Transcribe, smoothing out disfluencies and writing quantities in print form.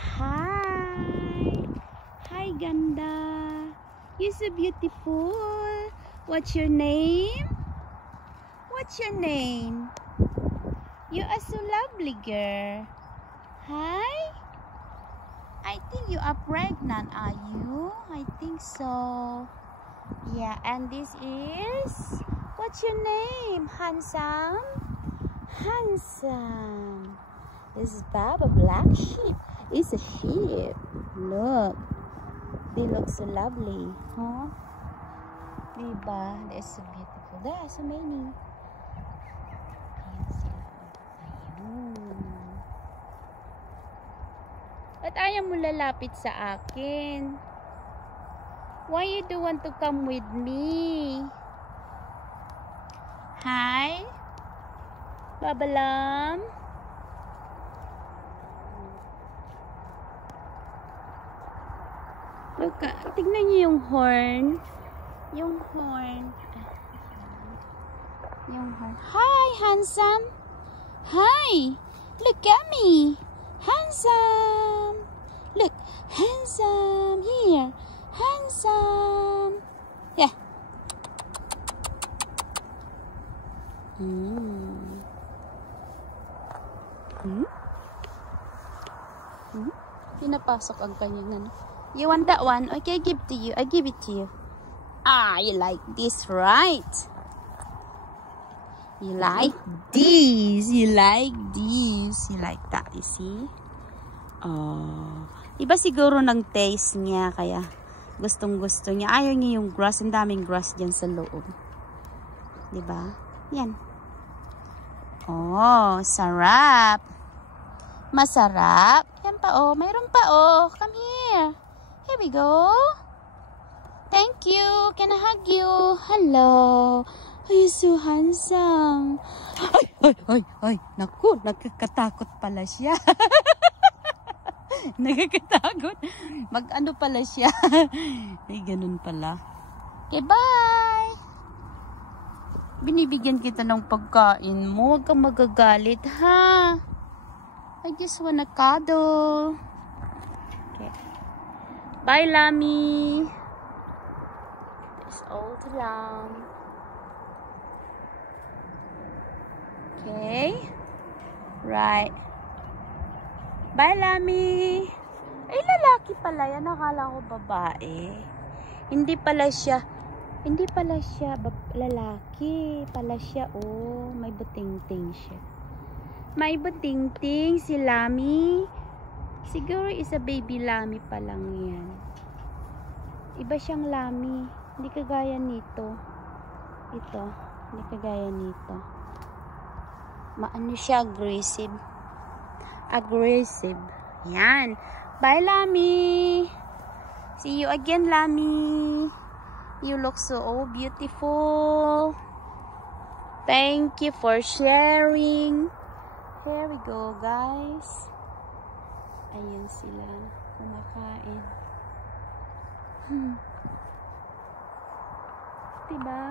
Hi! Hi, ganda! You're so beautiful! What's your name? What's your name? You are so lovely, girl. Hi! I think you are pregnant, are you? I think so. Yeah, and this is... What's your name? Handsome? Handsome. This is Baba, black sheep. It's a sheep. Look. They look so lovely. Huh? Diba? They're so beautiful. There are so many. Ayan sila. Ayun. Ba't ayaw mo lalapit sa akin? Why you don't want to come with me? Hi? Babalam? Look, tignan niyo yung horn. Yung horn. Yung horn. Hi, handsome. Hi. Look at me. Handsome. Look. Handsome. Here. Handsome. Yeah. Pinapasok ang kanyang ano. You want that one? Okay, I give to you. I give it to you. Ah, you like this, right? You like this. You like this. You like that, you see? Oh. Iba siguro ng taste niya, kaya gustong-gusto niya. Ayaw niya yung grass. Ang daming grass dyan sa loob. Diba? Yan. Oh, sarap. Masarap. Yan pa, oh. Mayroon pa, oh. Come here. Here we go. Thank you. Can I hug you? Hello. You're so handsome. Ay. Naku, nakakatakot pala siya. Nakakatakot. Mag-ano pala siya. Ay, ganun pala. Okay, bye. Binibigyan kita ng pagkain mo. Huwag kang magagalit, ha? I just wanna cuddle. Okay. Bye, Lami. It's all too long. Okay. Right. Bye, Lami. Ay, lalaki pala yan. Nakala ko babae. Hindi pala siya lalaki. Pala siya, oh. May buting-ting siya. May buting-ting si Lami. Siguro is a baby Lami pa lang yan. Iba siyang Lami. Hindi kagaya nito. Ito. Hindi kagaya nito. Maano siya, aggressive. Aggressive. Yan. Bye, Lami. See you again, Lami. You look so beautiful. Thank you for sharing. Here we go, guys. Ayan sila. Kumakain. Diba?